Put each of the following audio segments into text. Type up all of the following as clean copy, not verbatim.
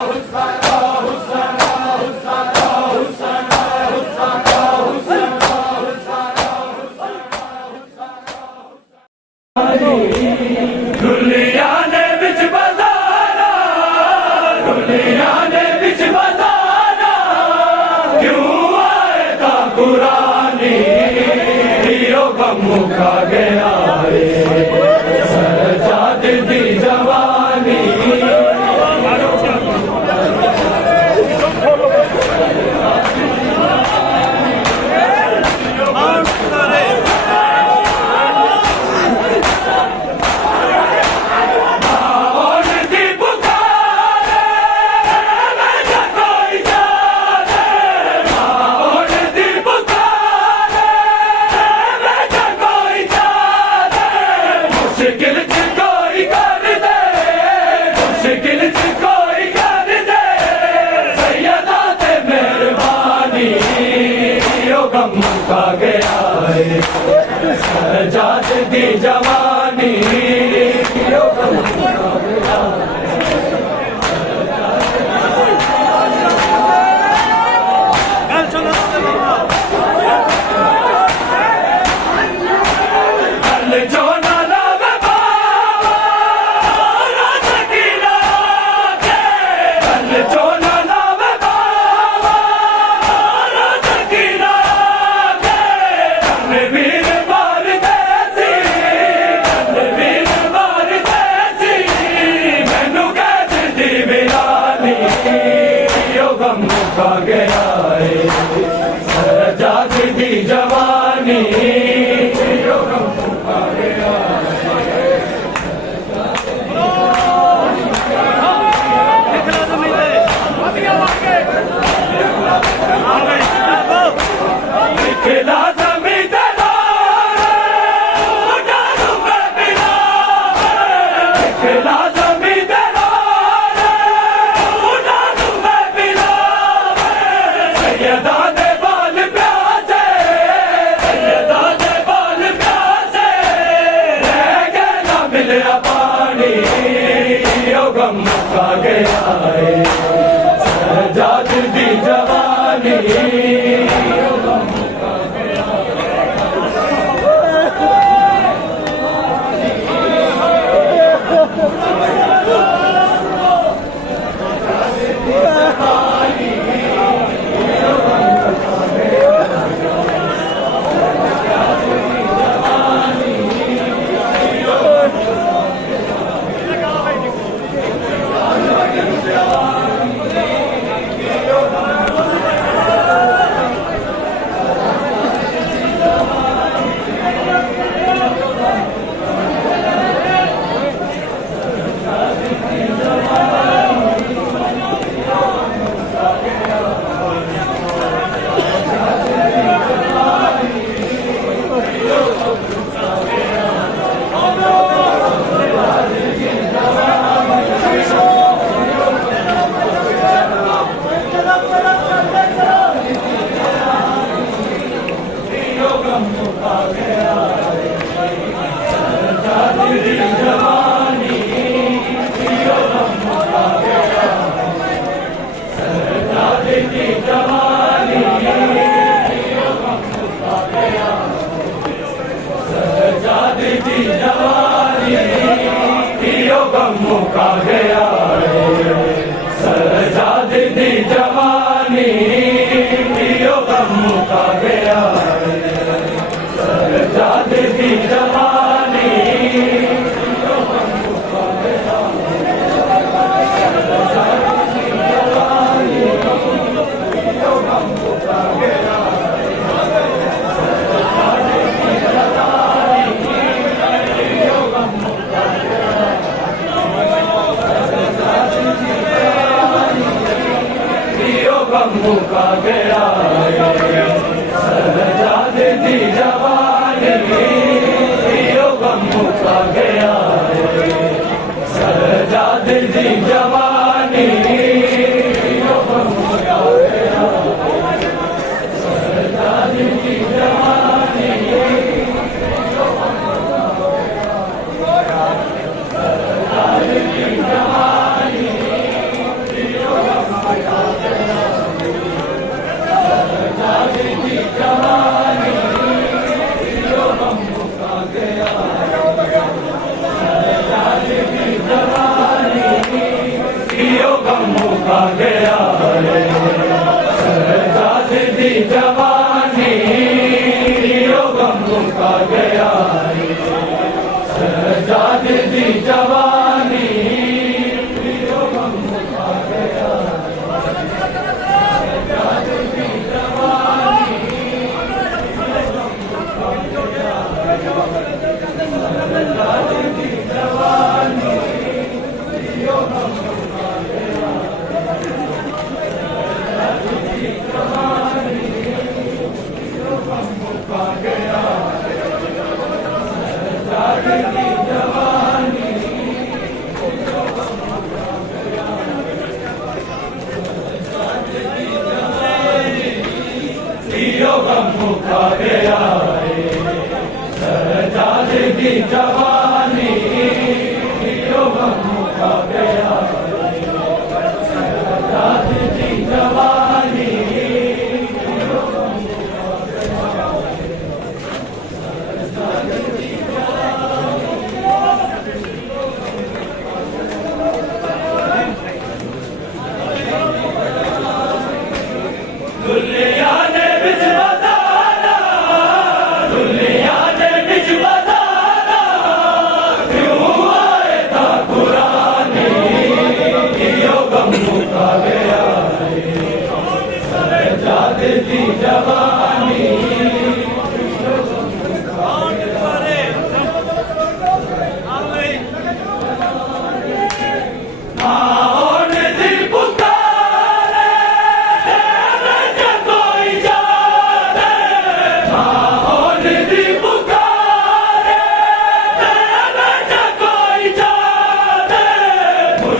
दुनिया ने बिच बजाना, दुनिया ने बिच बजाना, क्यों आएगा कुरानी, हियो गम मुका गया रे, सजाद दी जवानी। मुका गया है सजाद दी जवानी, मुका गया है सजाद दी जवानी, मुका गया खिला जमींदार खिला पानी, गम मुका गया है सजाद दी जवानी, गम मुका गया मुका गया सजाद दी जवानी, गम मुका गया सजाद दी जवानी, गम मुका गया सजाद दी जवानी, गम मुका गया सजाद दी जवानी, गम मुका गया गम मुका गया सजाद दी जवानी, गम मुका गया सजाद दी जवानी, गम मुका गया सजाद दी जवानी, सजाद दी जवानी। गम मुका गया है शहजाद दी जवानी यो गम मुका गया है शहजाद दी जवानी यो गम मुका गया शहजाद दी जवानी शहजाद दी जवानी यो गम मुका गया मुका गया शहजाद दी जवानी यो गम मुका गया शहजाद दी जवानी यो गम मुका गया शहजाद दी जवानी दुनिया ने बिच बताना दुनिया ने बिच बताना क्यों आए था पुरानी यो गम मुका गया शहजाद दी जवानी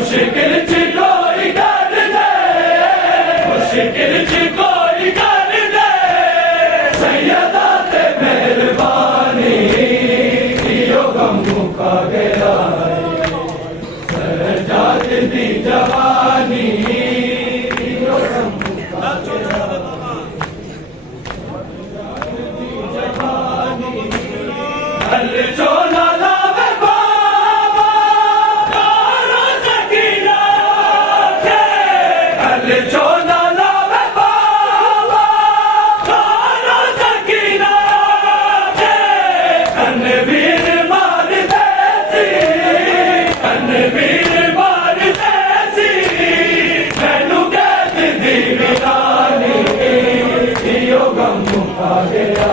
मुश्किल च कोई कर दे मुश्किल च कोई कर दे सैयदा ते मेहरबानी यो गम मुका गया शहजाद दी जवानी यो गम मुका गया जवानी हल जो ना लावे जो ना लावे बाबा कारो सकीना के कनवीर मार देसी कनवीर मार देसी मैनू कैद दी वीरानी यो गम मुका गया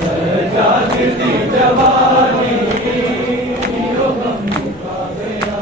शहजाद दी जवानी यो गम मुका गया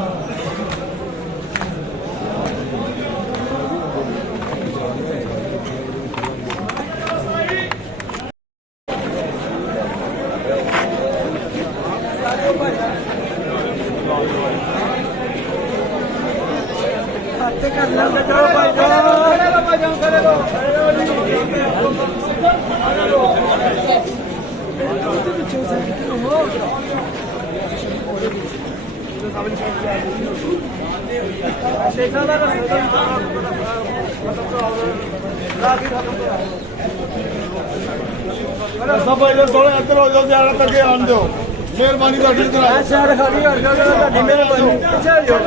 सब थोड़ा इधर हो जाओ ज्यादा करके आन दो मेहरबानी ਤੁਹਾਡੀ ਤਰ੍ਹਾਂ ਸ਼ਹਿਰ ਖਾਲੀ ਹੋ ਜਾਓ ਤੁਹਾਡੀ ਮਿਹਰਬਾਨੀ ਪਿੱਛੇ ਜਾਓ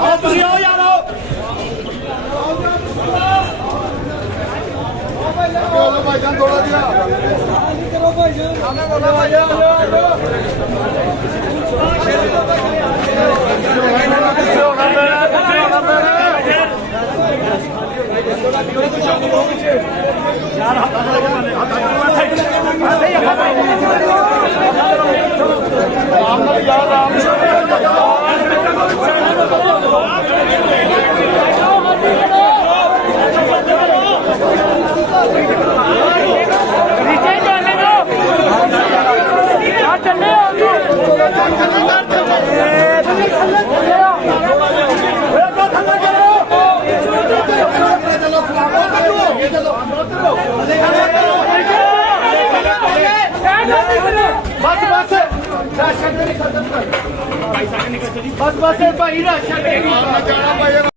ਆਓ ਤੁਸੀਂ ਆਓ ਯਾਰ ਆਓ ਚਲੋ ਭਾਈ ਜਾਨ ਥੋੜਾ ਜਿਹਾ ਕਰੋ ਭਾਈ ਜਾਨ बस बस भाई राशन